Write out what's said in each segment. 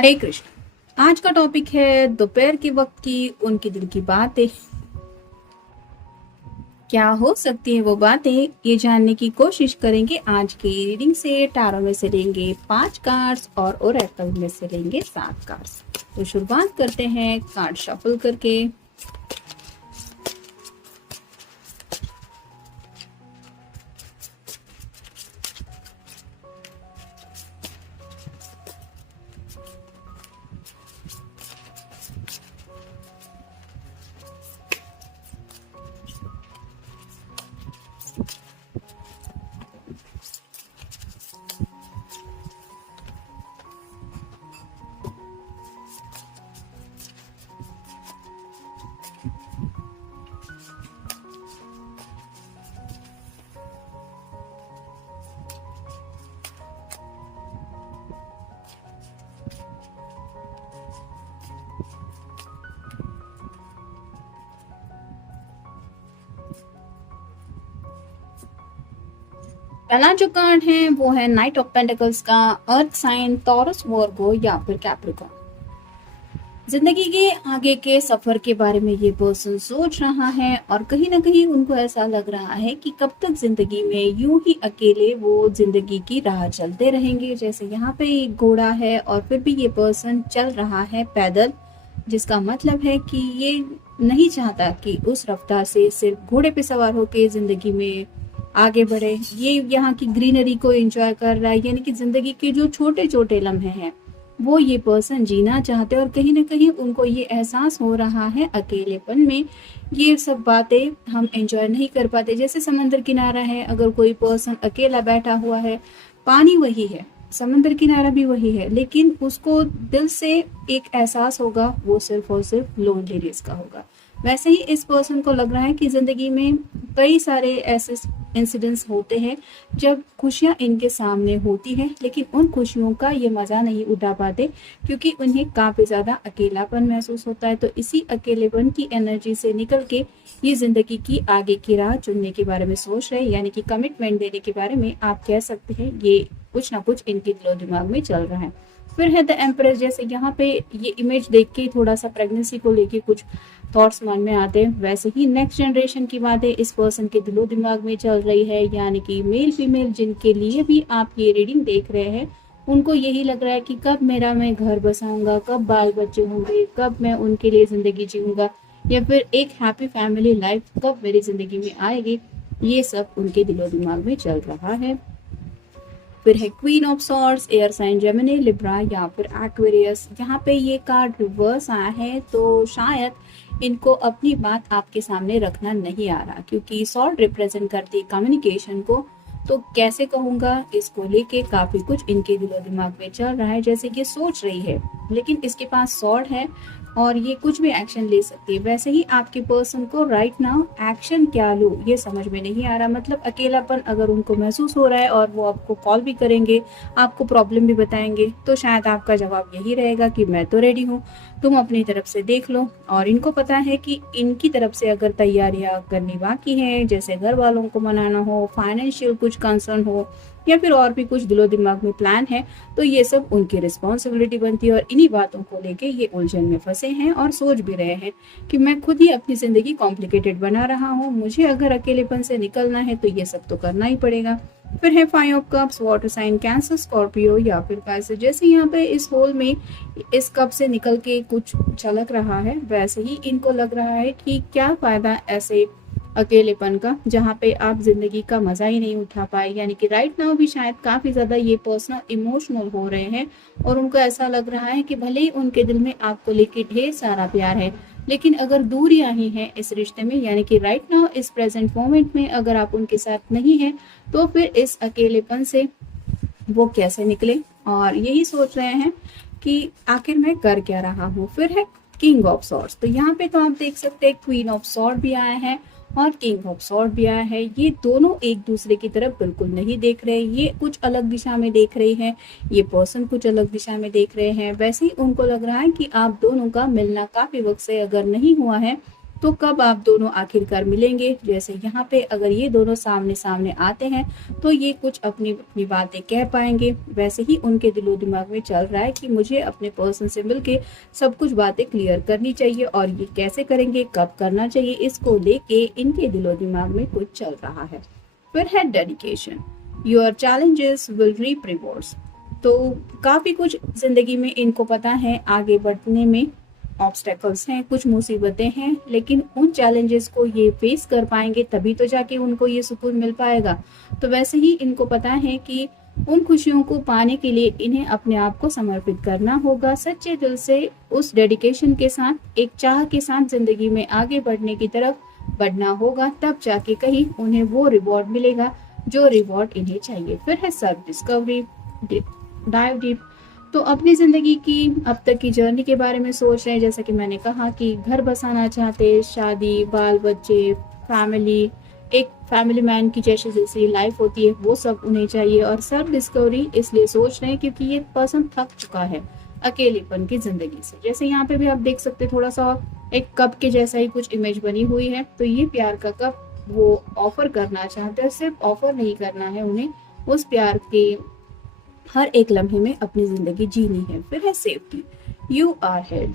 हरे कृष्ण। आज का टॉपिक है दोपहर के वक्त की उनके दिल की बातें। क्या हो सकती है वो बातें, ये जानने की कोशिश करेंगे आज की रीडिंग से। टारो में से लेंगे 5 कार्ड्स और ओरेकल में से लेंगे 7 कार्ड्स। तो शुरुआत करते हैं कार्ड शफल करके। पहला जो कार्ड है वो है नाइट ऑफ पेंटिकल्स का। अर्थ साइन टॉरस, वर्गो या फिर कैप्रिकॉर्न। जिंदगी के आगे के सफर के बारे में ये पर्सन सोच रहा है और कहीं ना कहीं उनको ऐसा लग रहा है कि कब तक जिंदगी में यूं ही अकेले वो जिंदगी की राह चलते रहेंगे। जैसे यहाँ पे एक घोड़ा है और फिर भी ये पर्सन चल रहा है पैदल, जिसका मतलब है कि ये नहीं चाहता कि उस रफ्तार से सिर्फ घोड़े पे सवार होके जिंदगी में आगे बढ़े। ये यहाँ की ग्रीनरी को एंजॉय कर रहा है, यानी कि जिंदगी के जो छोटे छोटे लम्हे हैं वो ये पर्सन जीना चाहते हैं। और कहीं ना कहीं उनको ये एहसास हो रहा है अकेलेपन में, ये सब बातें हम एंजॉय नहीं कर पाते। जैसे समंदर किनारा है, अगर कोई पर्सन अकेला बैठा हुआ है, पानी वही है, समंदर किनारा भी वही है, लेकिन उसको दिल से एक एहसास होगा, वो सिर्फ और सिर्फ लोनलीनेस का होगा। वैसे ही इस पर्सन को लग रहा है कि जिंदगी में कई सारे ऐसे इंसिडेंट्स होते हैं जब खुशियां इनके सामने होती हैं, लेकिन उन खुशियों का ये मजा नहीं उठा पाते क्योंकि उन्हें काफी ज्यादा अकेलापन महसूस होता है। तो इसी अकेलेपन की एनर्जी से निकल के ये जिंदगी की आगे की राह चुनने के बारे में सोच रहे हैं, यानी कि कमिटमेंट देने के बारे में आप कह सकते हैं। ये कुछ ना कुछ इनके दिलो दिमाग में चल रहा है। फिर है द एम्प्रेस। जैसे यहाँ पे ये इमेज देख के थोड़ा सा प्रेगनेंसी को लेके कुछ थॉट्स मन में आते हैं, वैसे ही नेक्स्ट जनरेशन की बातें इस पर्सन के दिलो दिमाग में चल रही है। यानी कि मेल फीमेल जिनके लिए भी आप ये रीडिंग देख रहे हैं, उनको यही लग रहा है कि कब मेरा मैं घर बसाऊंगा, कब बाल बच्चे होंगे, कब मैं उनके लिए जिंदगी जीऊंगा, या फिर एक हैप्पी फैमिली लाइफ कब मेरी जिंदगी में आएगी। ये सब उनके दिलो दिमाग में चल रहा है। फिर है queen of swords, air sign Gemini, Libra या फिर एक्वेरियस। यहाँ पे ये कार्ड रिवर्स आया है, तो शायद इनको अपनी बात आपके सामने रखना नहीं आ रहा, क्योंकि सॉर्ड रिप्रेजेंट करती है कम्युनिकेशन को। तो कैसे कहूँगा, इसको लेके काफी कुछ इनके दिलो दिमाग में चल रहा है। जैसे ये सोच रही है, लेकिन इसके पास सॉर्ड है और ये कुछ भी एक्शन ले सकती है। वैसे ही आपके पर्सन को राइट नाउ एक्शन क्या लो ये समझ में नहीं आ रहा। मतलब अकेलापन अगर उनको महसूस हो रहा है और वो आपको कॉल भी करेंगे, आपको प्रॉब्लम भी बताएंगे, तो शायद आपका जवाब यही रहेगा कि मैं तो रेडी हूँ, तुम अपनी तरफ से देख लो। और इनको पता है कि इनकी तरफ से अगर तैयारियां करनी बाकी है, जैसे घर वालों को मनाना हो, फाइनेंशियल कुछ कंसर्न हो, या फिर और भी कुछ दिलो दिमाग में प्लान है, तो ये सब उनकी रिस्पॉन्सिबिलिटी बनती है। और इन्हीं बातों को लेके ये उलझन में फंसे हैं और सोच भी रहे हैं कि मैं खुद ही अपनी जिंदगी कॉम्प्लिकेटेड बना रहा हूँ, मुझे अगर अकेलेपन से निकलना है तो ये सब तो करना ही पड़ेगा। फिर है 5 of cups, water sign Cancer, Scorpio या फिर कैंसर। जैसे यहाँ पे इस होल में इस कप से निकल के कुछ छलक रहा है, वैसे ही इनको लग रहा है कि क्या फायदा ऐसे अकेलेपन का जहाँ पे आप जिंदगी का मजा ही नहीं उठा पाए। यानी कि राइट नाउ भी शायद काफी ज्यादा ये पर्सनल इमोशनल हो रहे हैं और उनको ऐसा लग रहा है कि भले ही उनके दिल में आपको लेके ढेर सारा प्यार है, लेकिन अगर दूरियां ही हैं इस रिश्ते में, यानी कि राइट नाउ इस प्रेजेंट मोमेंट में अगर आप उनके साथ नहीं है, तो फिर इस अकेलेपन से वो कैसे निकले। और यही सोच रहे हैं कि आखिर मैं कर क्या रहा हूँ। फिर है किंग ऑफ सॉर्ड्स। तो यहाँ पे तो आप देख सकते हैं क्वीन ऑफ सॉर्ड भी आया है और किंग ऑफ सॉर्ड भी आया है। ये दोनों एक दूसरे की तरफ बिल्कुल नहीं देख रहे, ये कुछ अलग दिशा में देख रही हैं, ये पर्सन कुछ अलग दिशा में देख रहे हैं। वैसे ही उनको लग रहा है कि आप दोनों का मिलना काफी वक्त से अगर नहीं हुआ है, तो कब आप दोनों आखिरकार मिलेंगे। जैसे यहाँ पे अगर ये दोनों सामने सामने आते हैं तो ये कुछ अपनी अपनी बातें कह पाएंगे। वैसे ही उनके दिलो दिमाग में चल रहा है कि मुझे अपने पर्सन से मिलके सब कुछ बातें क्लियर करनी चाहिए, और ये कैसे करेंगे, कब करना चाहिए, इसको लेके इनके दिलो दिमाग में कुछ चल रहा है। फिर है dedication. Your challenges will reap rewards. तो काफी कुछ जिंदगी में इनको पता है, आगे बढ़ने में ऑब्स्टेकल्स हैं, कुछ मुसीबतें हैं, लेकिन उन चैलेंजेस को ये फेस कर पाएंगे तभी तो जाके उनको ये सुकून मिल पाएगा। तो वैसे ही इनको पता है कि उन खुशियों को पाने के लिए इन्हें अपने आप को समर्पित करना होगा, सच्चे दिल से उस डेडिकेशन के साथ, एक चाह के साथ जिंदगी में आगे बढ़ने की तरफ बढ़ना होगा, तब जाके कहीं उन्हें वो रिवॉर्ड मिलेगा जो रिवॉर्ड इन्हें चाहिए। फिर है सेल्फ डिस्कवरी, डाइव डीप। तो अपनी जिंदगी की अब तक की जर्नी के बारे में सोच रहे हैं, जैसा कि मैंने कहा कि घर बसाना चाहते, शादी, बाल बच्चे, फैमिली, एक फैमिली मैन की जैसी लाइफ होती है वो सब उन्हें चाहिए। और सेल्फ डिस्कवरी इसलिए सोच रहे हैं क्योंकि ये पर्सन थक चुका है अकेलेपन की जिंदगी से। जैसे यहाँ पे भी आप देख सकते हैं, थोड़ा सा एक कप के जैसा ही कुछ इमेज बनी हुई है। तो ये प्यार का कप वो ऑफर करना चाहते हैं, सिर्फ ऑफर नहीं करना है, उन्हें उस प्यार के हर एक लम्हे में अपनी जिंदगी जीनी है। फिर है सेफ्टी, यू आर हेड।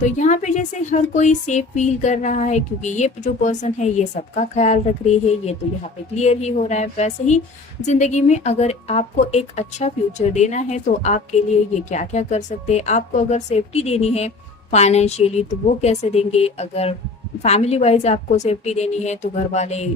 तो यहाँ पे जैसे हर कोई सेफ फील कर रहा है क्योंकि ये जो पर्सन है ये सबका ख्याल रख रही है, ये तो यहाँ पे क्लियर ही हो रहा है। वैसे ही जिंदगी में अगर आपको एक अच्छा फ्यूचर देना है तो आपके लिए ये क्या क्या कर सकते हैं। आपको अगर सेफ्टी देनी है फाइनेंशियली तो वो कैसे देंगे, अगर फैमिली वाइज आपको सेफ्टी देनी है तो घर वाले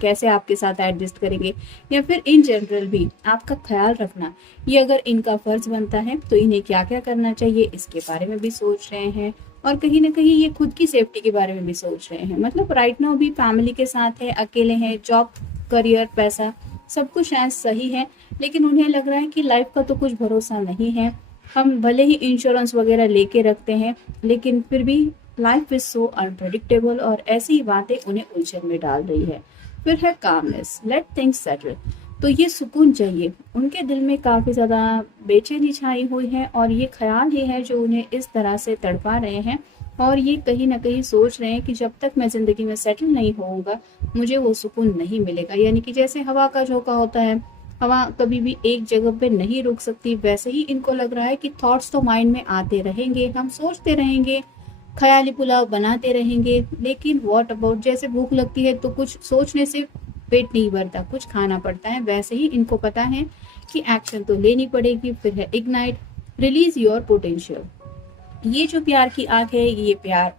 कैसे आपके साथ एडजस्ट करेंगे, या फिर इन जनरल भी आपका ख्याल रखना ये अगर इनका फर्ज बनता है तो इन्हें क्या क्या करना चाहिए इसके बारे में भी सोच रहे हैं। और कहीं ना कहीं ये खुद की सेफ्टी के बारे में भी सोच रहे हैं। मतलब राइट नाउ भी फैमिली के साथ है, अकेले हैं, जॉब, करियर, पैसा सब कुछ शायद सही है, लेकिन उन्हें लग रहा है कि लाइफ का तो कुछ भरोसा नहीं है। हम भले ही इंश्योरेंस वगैरह लेके रखते हैं लेकिन फिर भी लाइफ इज सो अनप्रेडिक्टेबल, और ऐसी बातें उन्हें उलझन में डाल रही है। फिर है कामनेस, लेट थिंग्स सेटल। तो ये सुकून चाहिए, उनके दिल में काफ़ी ज़्यादा बेचैनी छाई हुई है और ये ख्याल ही है जो उन्हें इस तरह से तड़पा रहे हैं। और ये कहीं ना कहीं सोच रहे हैं कि जब तक मैं ज़िंदगी में सेटल नहीं होऊंगा मुझे वो सुकून नहीं मिलेगा। यानी कि जैसे हवा का झोंका होता है, हवा कभी भी एक जगह पे नहीं रुक सकती, वैसे ही इनको लग रहा है कि थॉट्स तो माइंड में आते रहेंगे, हम सोचते रहेंगे, ख्याली पुलाव बनाते रहेंगे, लेकिन व्हाट अबाउट, जैसे भूख लगती है तो कुछ सोचने से पेट नहीं भरता, कुछ खाना पड़ता है। वैसे ही इनको पता है कि एक्शन तो लेनी पड़ेगी। फिर है इग्नाइट, रिलीज योर पोटेंशियल। ये जो प्यार की आग है, ये प्यार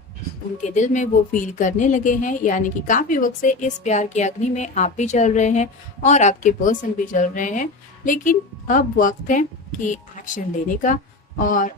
उनके दिल में वो फील करने लगे हैं, यानी कि काफी वक्त से इस प्यार की अग्नि में आप भी चल रहे हैं और आपके पर्सन भी चल रहे हैं, लेकिन अब वक्त है कि एक्शन लेने का और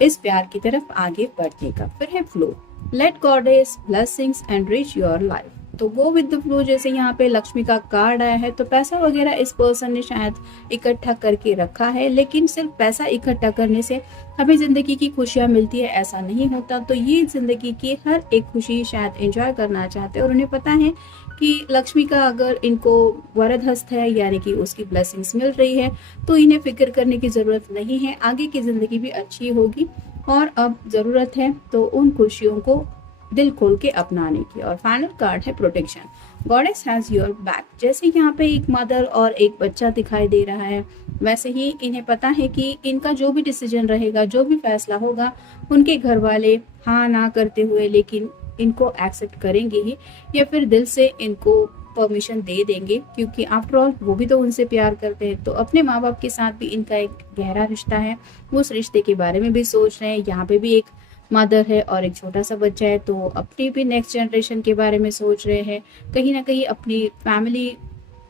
इस प्यार की तरफ आगे बढ़ने का। फिर है flow, let goddess blessings and rich your life. तो गो विद द फ्लो। जैसे यहाँ पे लक्ष्मी का कार्ड आया है तो पैसा वगैरह इस पर्सन ने शायद इकट्ठा करके रखा है, लेकिन सिर्फ पैसा इकट्ठा करने से हमें जिंदगी की खुशियाँ मिलती है ऐसा नहीं होता। तो ये जिंदगी की हर एक खुशी शायद एंजॉय करना चाहते हैं और उन्हें पता है कि लक्ष्मी का अगर इनको वरद हस्त है यानी कि उसकी ब्लेसिंग्स मिल रही है तो इन्हें फिक्र करने की जरूरत नहीं है, आगे की जिंदगी भी अच्छी होगी। और अब जरूरत है तो उन खुशियों को दिल खोल के अपनाने की। और फाइनल कार्ड है protection, goddess has your back. जैसे यहाँ पे एक मदर और एक बच्चा दिखाई दे रहा है, वैसे ही इन्हें पता है कि इनका जो भी डिसीजन रहेगा, जो भी फैसला होगा, उनके घर वाले हाँ ना करते हुए लेकिन इनको एक्सेप्ट करेंगे ही, या फिर दिल से इनको परमिशन दे देंगे, क्योंकि आफ्टर ऑल वो भी तो उनसे प्यार करते हैं। तो अपने माँ बाप के साथ भी इनका एक गहरा रिश्ता है, उस रिश्ते के बारे में भी सोच रहे हैं। यहाँ पे भी एक मदर है और एक छोटा सा बच्चा है, तो अपनी भी नेक्स्ट जनरेशन के बारे में सोच रहे हैं। कहीं ना कहीं अपनी फैमिली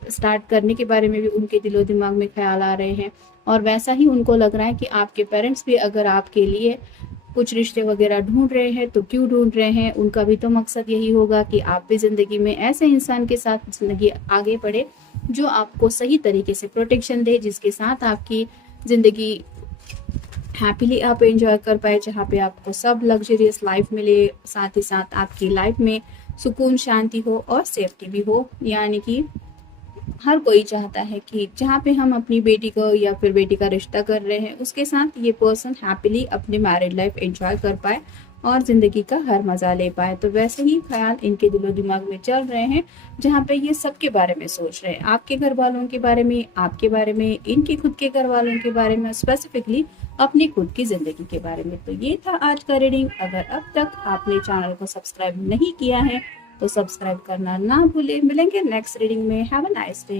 स्टार्ट करने के बारे में भी उनके दिलो दिमाग में ख्याल आ रहे हैं। और वैसा ही उनको लग रहा है कि आपके पेरेंट्स भी अगर आपके लिए कुछ रिश्ते वगैरह ढूंढ रहे हैं तो क्यों ढूंढ रहे हैं, उनका भी तो मकसद यही होगा कि आप भी जिंदगी में ऐसे इंसान के साथ जिंदगी आगे बढ़े जो आपको सही तरीके से प्रोटेक्शन दे, जिसके साथ आपकी जिंदगी हैप्पीली आप एंजॉय कर पाए, जहाँ पे आपको सब लग्जरियस लाइफ मिले, साथ ही साथ आपकी लाइफ में सुकून, शांति हो और सेफ्टी भी हो। यानी कि हर कोई चाहता है कि जहाँ पे हम अपनी बेटी को या फिर बेटी का रिश्ता कर रहे हैं उसके साथ ये पर्सन हैप्पीली अपनी मैरिड लाइफ एंजॉय कर पाए और जिंदगी का हर मजा ले पाए। तो वैसे ही ख्याल इनके दिलो दिमाग में चल रहे हैं, जहाँ पे ये सबके बारे में सोच रहे हैं, आपके घर वालों के बारे में, आपके बारे में, इनके खुद के घर वालों के बारे में, स्पेसिफिकली अपनी खुद की जिंदगी के बारे में। तो ये था आज का रीडिंग। अगर अब तक आपने चैनल को सब्सक्राइब नहीं किया है तो सब्सक्राइब करना ना भूले। मिलेंगे नेक्स्ट रीडिंग में। Have a nice day.